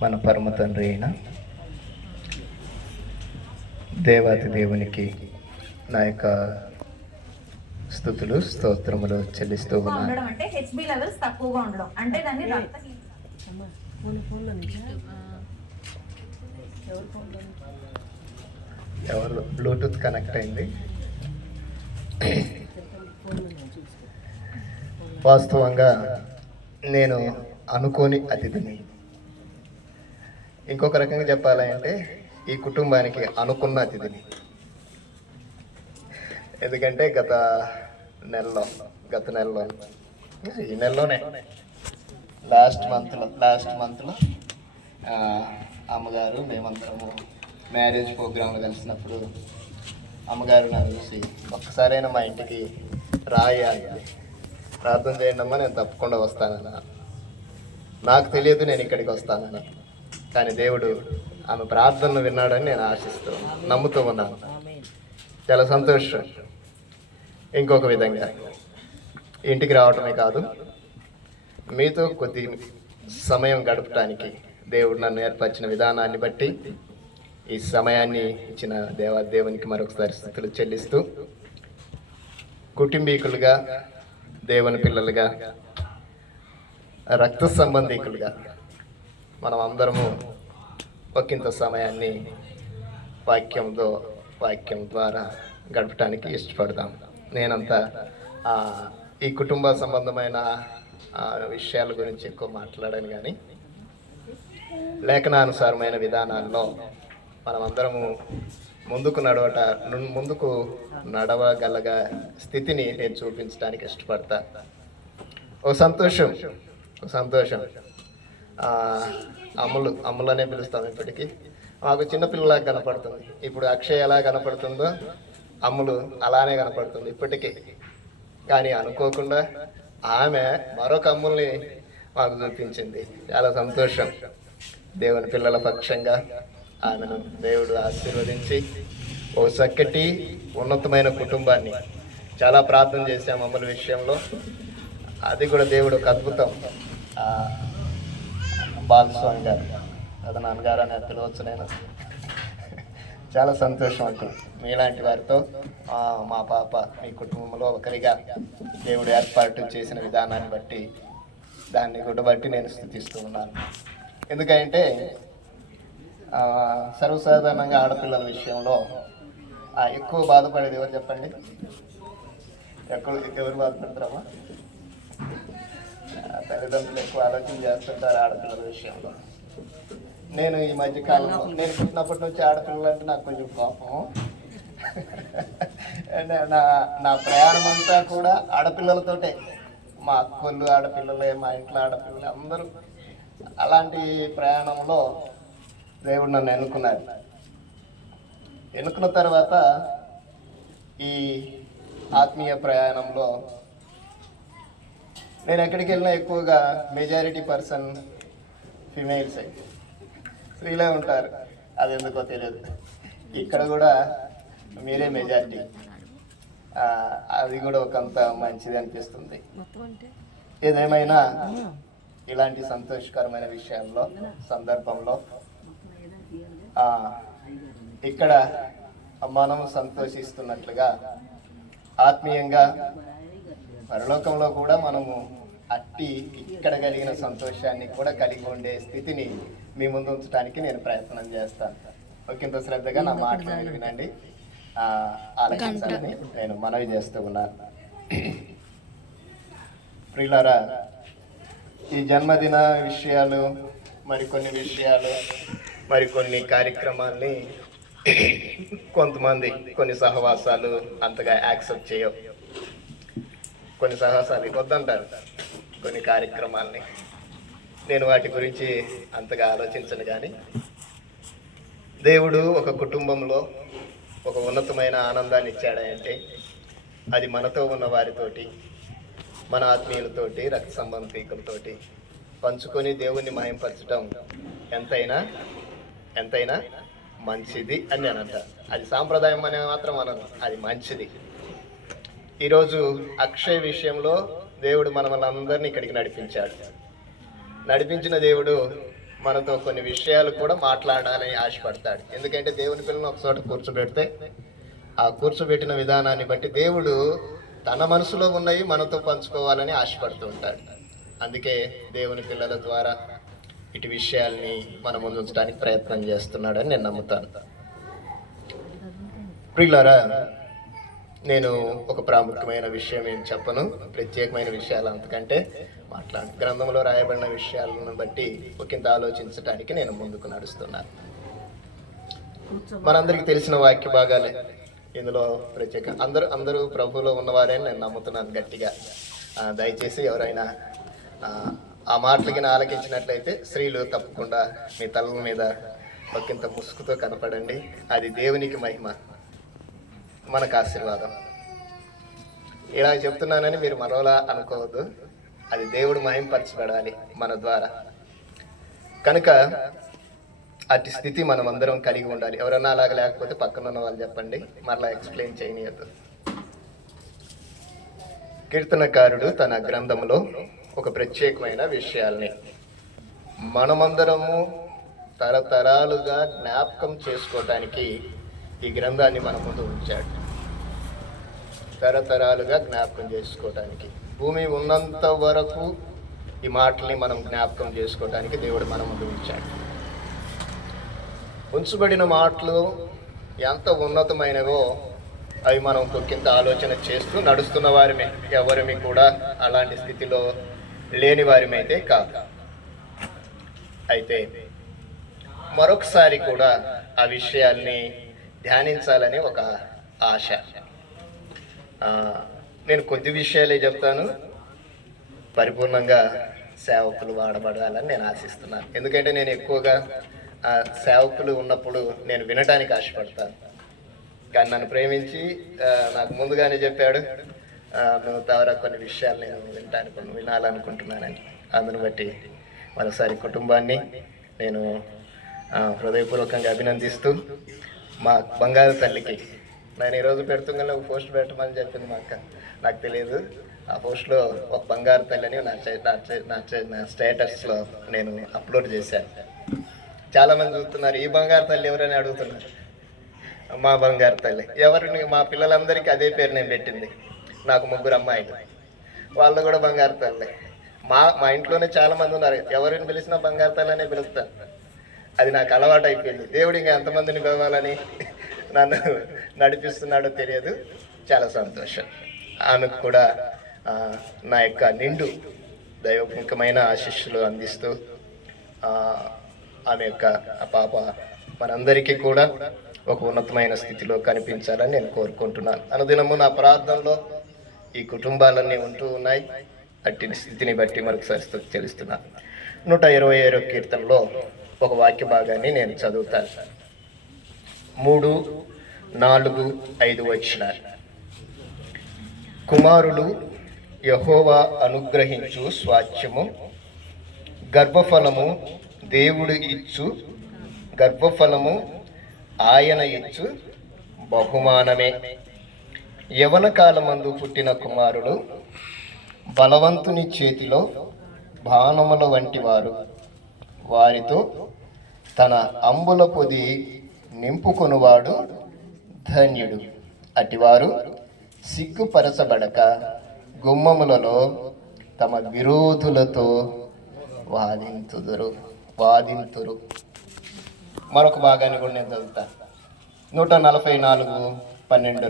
మన పరమ తండ్రి అయిన దేవాతి దేవునికి నా యొక్క స్తుతులు స్తోత్రములు చెల్లిస్తూ ఉన్నాను. అంటే హెచ్బి లెవెల్స్ తక్కువగా ఉండడం అంటే దాన్ని ఎవరు బ్లూటూత్ కనెక్ట్ అయింది. వాస్తవంగా నేను అనుకోని అతిథిని. ఇంకొక రకంగా చెప్పాలంటే ఈ కుటుంబానికి అనుకున్న అతిథిని. ఎందుకంటే గత నెలలో ఈ నెలలోనే లాస్ట్ మంత్లో అమ్మగారు మేమందరము మ్యారేజ్ ప్రోగ్రాంలో కలిసినప్పుడు అమ్మగారు నన్ను చూసి ఒక్కసారైనా మా ఇంటికి రాయాలి, ప్రార్థన చేయండి అమ్మా, నేను తప్పకుండా వస్తానన్నా. నాకు తెలియదు నేను ఇక్కడికి వస్తానన్నా, కానీ దేవుడు ఆమె ప్రార్థనలు విన్నాడని నేను ఆశిస్తూ నమ్ముతూ ఉన్నాను. చాలా సంతోషం. ఇంకొక విధంగా ఇంటికి రావటమే కాదు, మీతో కొద్ది సమయం గడపడానికి దేవుడు నన్ను ఏర్పరిచిన విధానాన్ని బట్టి ఈ సమయాన్ని ఇచ్చిన దేవునికి మరొకసారి స్తుతులు చెల్లిస్తూ, కుటుంబీకులుగా, దేవుని పిల్లలుగా, రక్త సంబంధికులుగా మనం అందరము ఒకంత సమయాన్ని వాక్యం ద్వారా గడపడానికి ఇష్టపడదాం. నేనంతా ఈ కుటుంబ సంబంధమైన విషయాల గురించి ఎక్కువ మాట్లాడాను, కానీ లేఖనానుసారమైన విధానాల్లో మనమందరము ముందుకు నడవగలగా స్థితిని నేను చూపించడానికి ఇష్టపడతా. ఓ సంతోషం అమ్ములనే పిలుస్తాం. ఇప్పటికీ మాకు చిన్నపిల్లలా కనపడుతుంది. ఇప్పుడు అక్షయ్ ఎలా కనపడుతుందో అమ్ములు అలానే కనపడుతుంది ఇప్పటికీ. కానీ అనుకోకుండా ఆమె మరొక అమ్ముల్ని మాకు చూపించింది. చాలా సంతోషం. దేవుని పిల్లల పక్షంగా ఆమెను దేవుడు ఆశీర్వదించి ఓ చక్కటి ఉన్నతమైన కుటుంబాన్ని, చాలా ప్రార్థన చేశాం అమ్ముల విషయంలో. అది కూడా దేవుడు ఒక అద్భుతం. బాలస్వామి గారు, అది నాన్నగారు అని పిలవచ్చు నేను. చాలా సంతోషం అంటూ మీలాంటి వారితో మా పాప మీ కుటుంబంలో ఒకరిగా దేవుడు ఏర్పాటు చేసిన విధానాన్ని బట్టి దాన్ని కూడా బట్టి నేను స్తుతిస్తూ ఉన్నాను. ఎందుకంటే సర్వసాధారణంగా ఆడపిల్లల విషయంలో ఎక్కువ బాధపడేది ఎవరు చెప్పండి? ఎవరు బాధపడతారమ్మా? తల్లిదండ్రులు ఎక్కువ ఆలోచన చేస్తుంటారు ఆడపిల్లల విషయంలో. నేను ఈ మధ్య కాలంలో, నేను పుట్టినప్పటి నుంచి ఆడపిల్లలు అంటే నాకు కొంచెం కోపం. నా ప్రయాణం అంతా కూడా ఆడపిల్లలతోటే. మా అక్కళ్ళు ఆడపిల్లలే, మా ఇంట్లో ఆడపిల్లలే, అందరూ. అలాంటి ప్రయాణంలో దేవుడు నన్ను ఎన్నుకున్న తర్వాత ఈ ఆత్మీయ ప్రయాణంలో నేను ఎక్కడికి వెళ్ళినా ఎక్కువగా మెజారిటీ పర్సన్ ఫిమేల్స్, స్త్రీలే ఉంటారు. అది ఎందుకో తెలియదు. ఇక్కడ కూడా మీరే మెజారిటీ. అది కూడా ఒకంత మంచిది అనిపిస్తుంది. ఏదేమైనా ఇలాంటి సంతోషకరమైన విషయాల్లో, సందర్భంలో ఇక్కడ మనము సంతోషిస్తున్నట్లుగా ఆత్మీయంగా పరలోకంలో కూడా మనము అట్టి ఇక్కడ కలిగిన సంతోషాన్ని కూడా కలిగి ఉండే స్థితిని మీ ముందు ఉంచడానికి నేను ప్రయత్నం చేస్తాను. ఒకంత శ్రద్ధగా నా మాటలు వినండి, ఆలోచించాలని నేను మనవి చేస్తూ ఉన్నాను. ప్రియులారా, ఈ జన్మదిన విషయాలు, మరికొన్ని విషయాలు, మరికొన్ని కార్యక్రమాల్ని కొంతమంది, కొన్ని సహవాసాలు అంతగా యాక్సెప్ట్ చేయవు. కొన్ని సహవాసాలు వద్దంటారు, కొన్ని కార్యక్రమాల్ని. నేను వాటి గురించి అంతగా ఆలోచించను. కానీ దేవుడు ఒక కుటుంబంలో ఒక ఉన్నతమైన ఆనందాన్ని ఇచ్చాడంటే అది మనతో ఉన్న వారితోటి, మన ఆత్మీయులతోటి, రక్త సంబంధికులతోటి పంచుకొని దేవుణ్ణి మహింపరచడం ఎంతైనా మంచిది అని నేను అంటాను. అది సాంప్రదాయం అనే మాత్రం అనను, అది మంచిది. ఈరోజు అక్షయ్ విషయంలో దేవుడు మనల్ని అందరినీ ఇక్కడికి నడిపించాడు. నడిపించిన దేవుడు మనతో కొన్ని విషయాలు కూడా మాట్లాడాలని ఆశపడతాడు. ఎందుకంటే దేవుని పిల్లలను ఒక చోట కూర్చోబెడితే ఆ కూర్చోబెట్టిన విధానాన్ని బట్టి దేవుడు తన మనసులో ఉన్నవి మనతో పంచుకోవాలని ఆశపడుతూ ఉంటాడు. అందుకే దేవుని పిల్లల ద్వారా ఇటు విషయాల్ని మన ముందు ఉంచడానికి ప్రయత్నం చేస్తున్నాడని నేను నమ్ముతాను. ప్రియులారా, నేను ఒక ప్రాముఖ్యమైన విషయం ఏం చెప్పను, ప్రత్యేకమైన విషయాలు అంతకంటే గ్రంథంలో రాయబడిన విషయాలను బట్టి ఒకంత ఆలోచించడానికి నేను ముందుకు నడుస్తున్నాను. మనందరికీ తెలిసిన వాక్య భాగాలే ఇందులో ప్రత్యేక. అందరూ ప్రభువులో ఉన్నవారే నేను నమ్ముతున్నాను గట్టిగా. దయచేసి ఎవరైనా ఆ మాటలకి ఆలకించినట్లయితే స్త్రీలు తప్పకుండా మీ తలల మీద ఒకంత ముసుగుతో కనపడండి. అది దేవునికి మహిమ, మనకు ఆశీర్వాదం. ఇలా చెప్తున్నానని మీరు మరోలా అనుకోవద్దు. అది దేవుడు మహింపరచబడాలి మన ద్వారా. కనుక అటు స్థితి మనం అందరం కలిగి ఉండాలి. ఎవరన్నా అలాగ లేకపోతే పక్కన ఉన్న వాళ్ళు చెప్పండి, మరలా ఎక్స్ప్లెయిన్ చేయనియద్దు. కీర్తనకారుడు తన గ్రంథంలో ఒక ప్రత్యేకమైన విషయాల్ని మనమందరము తరతరాలుగా జ్ఞాపకం చేసుకోవటానికి ఈ గ్రంథాన్ని మన ముందు ఉంచాడు. తరతరాలుగా జ్ఞాపకం చేసుకోవటానికి, భూమి ఉన్నంత వరకు ఈ మాటల్ని మనం జ్ఞాపకం చేసుకోవటానికి దేవుడు మన ముందు ఉంచాడు. ఉంచబడిన మాటలు ఎంత ఉన్నతమైనవో అవి మనం కొద్దింత ఆలోచన చేస్తూ నడుస్తున్న వారిమే, ఎవరిమి కూడా అలాంటి స్థితిలో లేని వారిమైతే కాదు. అయితే మరొకసారి కూడా ఆ విషయాల్ని ధ్యానించాలని ఒక ఆశ. నేను కొద్ది విషయాలే చెప్తాను, పరిపూర్ణంగా సేవకులు వాడబడాలని నేను ఆశిస్తున్నాను. ఎందుకంటే నేను ఎక్కువగా సేవకులు ఉన్నప్పుడు నేను వినటానికి ఆశపడతాను. కానీ నన్ను ప్రేమించి నాకు ముందుగానే చెప్పాడు, నువ్వు తవర కొన్ని విషయాలు నేను వినాలనుకుంటున్నానని. అందును బట్టి మరోసారి కుటుంబాన్ని నేను హృదయపూర్వకంగా అభినందిస్తూ, మా బంగారు తల్లికి నేను ఈరోజు పెడుతుంగానే ఒక పోస్ట్ పెట్టమని చెప్పింది మా అక్క. నాకు తెలియదు, ఆ పోస్ట్లో ఒక బంగారు తల్లి అని నా స్టేటస్లో నేను అప్లోడ్ చేశాను. చాలామంది చూస్తున్నారు, ఈ బంగారు తల్లి ఎవరని అడుగుతున్నారు. మా బంగారు తల్లి ఎవరిని, మా పిల్లలందరికీ అదే పేరు నేను పెట్టింది. నాకు 3 అమ్మాయిలు, వాళ్ళు కూడా బంగారు తల్లి. మా ఇంట్లోనే చాలామంది ఉన్నారు, ఎవరిని పిలిచినా బంగారు తల్లి అనే పిలుస్తాను. అది నాకు అలవాటు అయిపోయింది. దేవుడు ఇంకా ఎంతమందిని పిలవాలని నన్ను నడిపిస్తున్నాడో తెలియదు. చాలా సంతోషం. ఆమెకు కూడా నా యొక్క నిండు దైవముఖమైన ఆశీస్సులు అందిస్తూ ఆమె యొక్క పాప మనందరికీ కూడా ఒక ఉన్నతమైన స్థితిలో కనిపించాలని నేను కోరుకుంటున్నాను. అనుదినము నా ప్రార్థనలో ఈ కుటుంబాలన్నీ ఉంటూ ఉన్నాయి. అట్టి స్థితిని బట్టి మరొకసారి తెలుస్తున్నాను. 127వ కీర్తనలో ఒక వాక్య భాగాన్ని నేను చదువుతాను. 3, 4, 5 వచనాలు. కుమారులు యెహోవా అనుగ్రహించు స్వాస్థ్యము, గర్భఫలము దేవుడు ఇచ్చు, గర్భఫలము ఆయన ఇచ్చు బహుమానమే. యవన కాలమందు పుట్టిన కుమారుడు బలవంతుని చేతిలో బాణముల వంటి వారు, వారితో తన అంబుల పొది నింపుకొనువాడు ధన్యుడు. అటివారు సిగ్గుపరచబడక గుమ్మములలో తమ విరోధులతో వాదింతురు. మరొక భాగాన్ని కూడా నేను చదువుతాను. 144:12